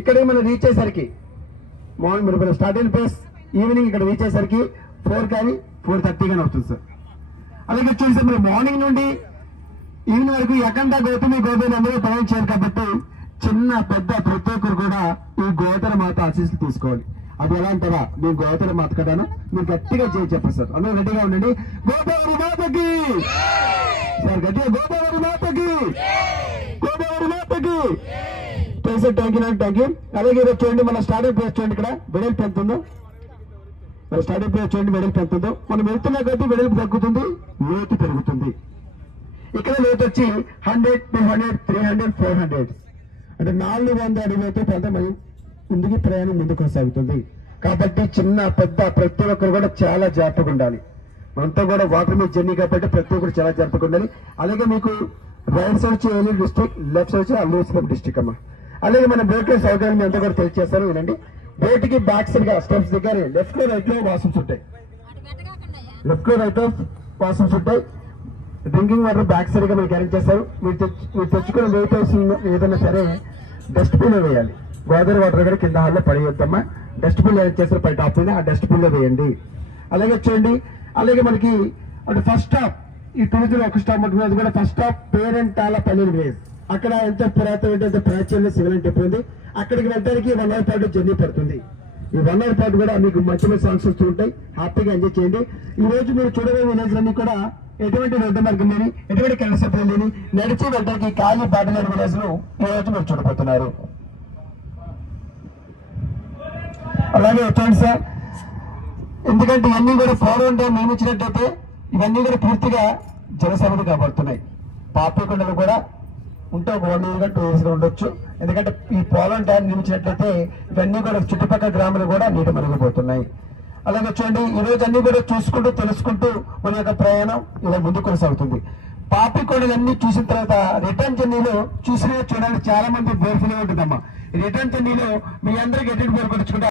ఇక్కడే మనం రీచ్ అయ్యేసరికి మార్నింగ్ మీరు స్టార్ట్ అయిన ప్లేస్ ఈవినింగ్ ఇక్కడ రీచ్ అయ్యేసరికి 4 కానీ 4:30 కానీ అవుతుంది సార్. అలాగే చూస్తే మీరు మార్నింగ్ నుండి ఈవినింగ్ వరకు ఎక్కడ గౌతమి గోదావరి అందరూ ప్రయాణించారు కాబట్టి చిన్న పెద్ద ప్రతి ఒక్కరు కూడా ఈ గోదావరి మాత ఆశీస్సులు తీసుకోవాలి. అది ఎలా అంటారా, మీ గోదావరి మాత కదాను మీరు గట్టిగా చెప్పారు సార్. అందరూ రెడీగా ఉండండి. గోదావరి మాతకి సార్, గట్టిగా గోదావరి మాతకి, గోదావరి మాతకి. Thank you. అలాగే ఈరోజు చూడండి మన స్టార్టింగ్ ప్లేస్ చూడండి, ఇక్కడ వెడల్పు ఎంత ఉందో. మన స్టార్టింగ్ ప్లేస్ చూడండి వెడల్పు ఎంత ఉందో. మనం వెళ్తున్నా కాబట్టి వెడల్పు తగ్గుతుంది, లోతు పెరుగుతుంది. ఇక్కడ లోతు వచ్చి 100, 200, 300, 400 అంటే 400 అడుగులతో కొంత ముందుకి ప్రయాణం ముందుకు కొనసాగుతుంది. కాబట్టి చిన్న పెద్ద ప్రతి ఒక్కరు కూడా చాలా జాగ్రత్తగా ఉండాలి. మనతో కూడా వాటర్ మీద జర్నీ కాబట్టి ప్రతి ఒక్కరు చాలా జాగ్రత్తగా ఉండాలి. అలాగే మీకు రైట్ సైడ్ వచ్చి ఏలూరు డిస్ట్రిక్ట్, లెఫ్ట్ సైడ్ వచ్చి అల్లూరు డిస్ట్రిక్ట్ అమ్మా. అలాగే మన బోట్ లో సౌకర్యం అంతా కూడా తెలియజేస్తాను వినండి. బోట్ కి బ్యాక్ సైడ్ గా స్టెప్స్ దగ్గర లెఫ్ట్ లో రైట్ లో వాష్రూమ్స్ ఉంటాయి. లెఫ్ట్ లో రైట్ లో వాష్రూమ్స్ ఉంటాయి. డ్రింకింగ్ వాటర్ బ్యాక్ సైడ్ గా మనకి అరేంజ్ చేస్తారు. మీరు తెచ్చుకున్న వెహికల్స్ ఏదైనా సరే డస్ట్బిన్ లో వేయాలి. గోదావరి వాటర్ దగ్గర కింద హాల్లో పడేయొద్దమ్మా. డస్ట్బిన్ అరేంజ్ చేస్తారు పై టాప్ మీద, ఆ డస్ట్బిన్ లో వేయండి. అలాగే చూడండి. అలాగే మనకి అంటే ఫస్ట్ స్టాప్ ఈ టూరిజం ఒక స్టాప్ ఉంటుంది, అది కూడా ఫస్ట్ స్టాప్ పేరెంటాల పల్లెలు విలేజ్. అక్కడ ఎంత పురాతన ఎంత ప్రాచీన శివలింగం టెంపుల్ ఉంది. అక్కడికి వెళ్ళడానికి 1 hour పాటు జర్నీ పడుతుంది. ఈ 1 hour పాటు కూడా మీకు మంచి సాంగ్స్ వస్తూ ఉంటాయి. హ్యాపీగా ఎంజాయ్ చేయండి. ఈ రోజు మీరు చూడబోయే విలేజ్ అన్ని కూడా ఎటువంటి రోడ్డు మార్గం లేని, ఎటువంటి కలసత్వం లేని, నడిచి వెళ్ళడానికి ఖాళీ బాట లేని విలేజ్ ను ఈ రోజు మీరు చూడబోతున్నారు. అలాగే చూడండి సార్, ఎందుకంటే ఇవన్నీ కూడా పూర్వం నియమించినట్టయితే ఇవన్నీ కూడా పూర్తిగా జనసమితి కాబడుతున్నాయి. పాపికొండలు కూడా ఉంటే ఒక 1 year 2 years ఉండొచ్చు. ఎందుకంటే ఈ పోలం డ్యామ్ నిర్మించినట్లయితే ఇవన్నీ కూడా చుట్టుపక్కల గ్రామాలు కూడా నీటి మరిగిపోతున్నాయి. అలాగే చూడండి, ఈ రోజు అన్ని కూడా చూసుకుంటూ తెలుసుకుంటూ మన యొక్క ప్రయాణం ఇలా ముందుకు కొనసాగుతుంది. పాపికొండలన్నీ చూసిన తర్వాత రిటర్న్ జర్నీలో చూసినా చూడాలి చాలా మంది బోర్ఫుల్ ఉంటుందమ్మా. రిటర్న్ జర్నీలో మీ అందరికీ ఎటువంటి కోరుకొచ్చుకుంటే